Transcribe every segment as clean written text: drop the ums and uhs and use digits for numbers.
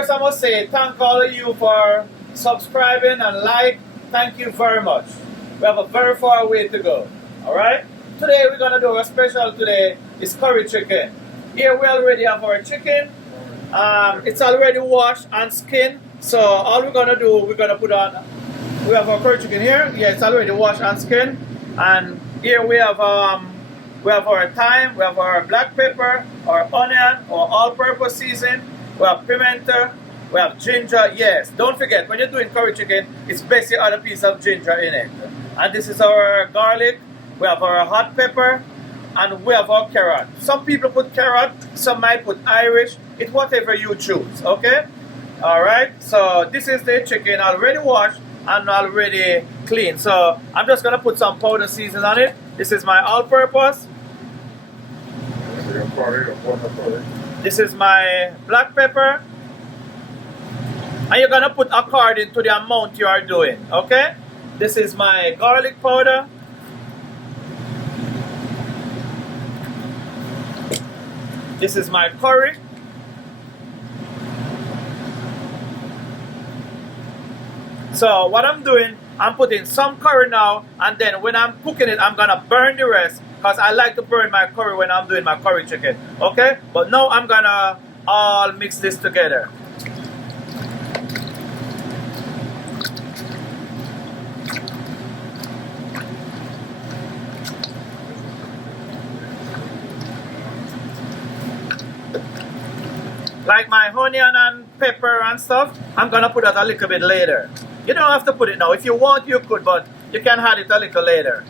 first I must say thank all of you for subscribing and like. Thank you very much. We have a very far way to go. Alright? Today we're going to do a special today. It's curry chicken. Here we already have our chicken. It's already washed and skinned. So all we're going to do, we're going to put on, we have our curry chicken here. Yeah, it's already washed and skinned. And here we have our thyme, we have our black pepper, our onion, our all-purpose season. We have pimento, we have ginger. Yes, don't forget, when you're doing curry chicken, it's basically on a piece of ginger in it. And this is our garlic, we have our hot pepper, and we have our carrot. Some people put carrot, some might put Irish. It's whatever you choose, okay? Alright, so this is the chicken already washed and already clean. So I'm just going to put some powder seasoning on it. This is my all-purpose. This is my black pepper. And you're going to put according to the amount you are doing, okay? This is my garlic powder. This is my curry. So what I'm doing, I'm putting some curry now, and then when I'm cooking it, I'm gonna burn the rest, because I like to burn my curry when I'm doing my curry chicken, okay? But now I'm gonna all mix this together. Like my onion and pepper and stuff, I'm gonna put that a little bit later. You don't have to put it now. If you want, you could, but you can add it a little later.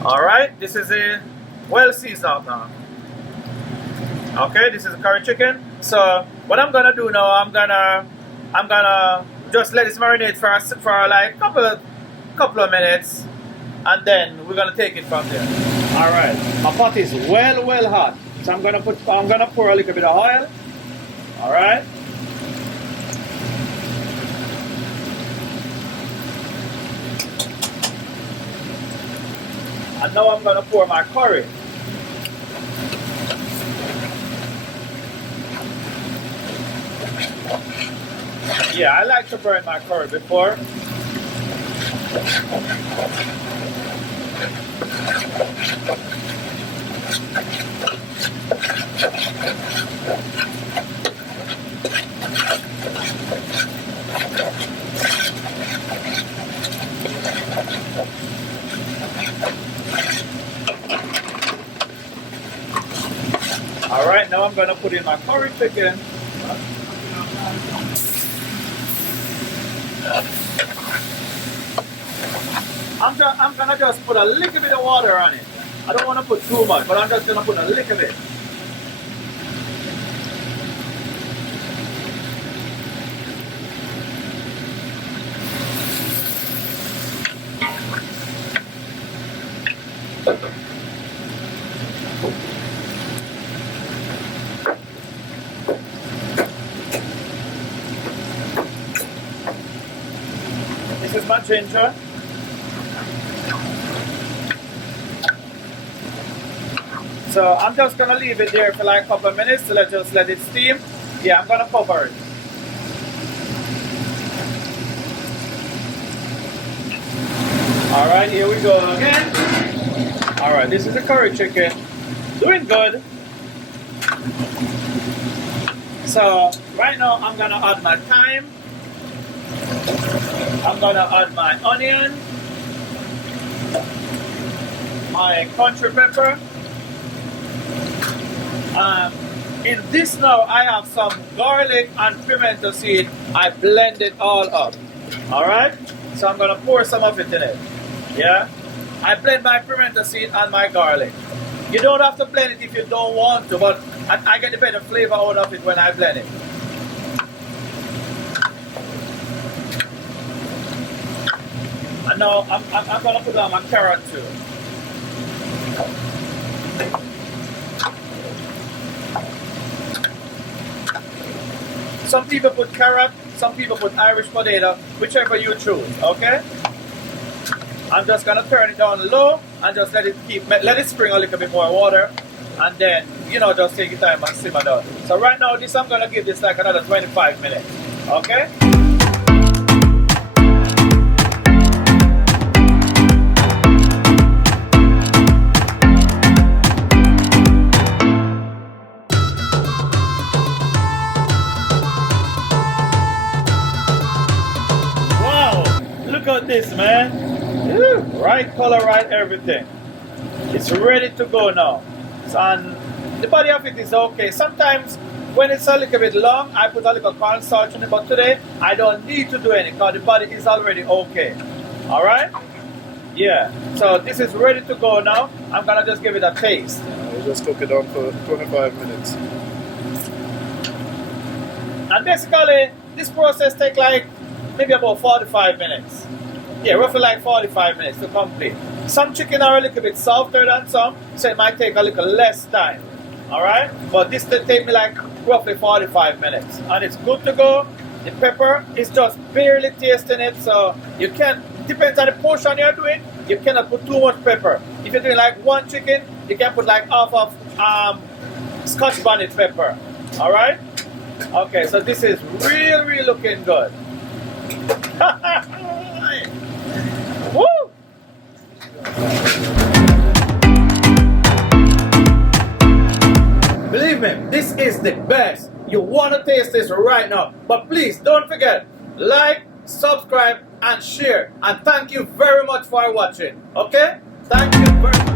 Alright, this is a well seasoned now. Okay, this is a curry chicken. So what I'm gonna do now, I'm gonna just let it marinate for like couple of minutes, and then we're gonna take it from there. Alright, my pot is well hot. So I'm gonna pour a little bit of oil. Alright. And now I'm gonna pour my curry. Yeah, I like to burn my curry before. Alright, now I'm going to put in my curry chicken. I'm going to just put a little bit of water on it. I don't want to put too much, but I'm just going to put a little bit. This is my ginger. So I'm just going to leave it there for like a couple of minutes to just let it steam. Yeah, I'm going to cover it. Alright, here we go again. Alright, this is the curry chicken. Doing good. So right now I'm going to add my thyme. I'm going to add my onion. My country pepper. In this now, I have some garlic and pimento seed. I blend it all up. Alright? So I'm going to pour some of it in it. Yeah? I blend my pimento seed and my garlic. You don't have to blend it if you don't want to, but I get a better flavor out of it when I blend it. And now I'm going to put on my carrot too. Some people put carrot, some people put Irish potato, whichever you choose, okay? I'm just gonna turn it down low and just let it spring a little bit more water, and then you know, just take your time and simmer down. So right now, this I'm gonna give this like another 25 minutes. Okay? Wow! Look at this, man. Woo. Right color, right everything. It's ready to go now. And the body of it is okay. Sometimes when it's a little bit long, I put a little cornstarch in it, but today I don't need to do any because the body is already okay. Alright? Yeah. So this is ready to go now. I'm gonna just give it a taste. We'll just cook it on for 25 minutes. And basically, this process takes like maybe about 45 minutes. Yeah, roughly like 45 minutes to complete. Some chicken are a little bit softer than some, so it might take a little less time. Alright? But this will take me like roughly 45 minutes. And it's good to go. The pepper is just barely tasting it, so you can, depends on the portion you're doing, you cannot put too much pepper. If you're doing like one chicken, you can put like half of Scotch bonnet pepper. Alright? Okay, so this is really looking good. Woo! Believe me, this is the best. You want to taste this right now. But please don't forget, like, subscribe, and share. And thank you very much for watching. Okay? Thank you very much.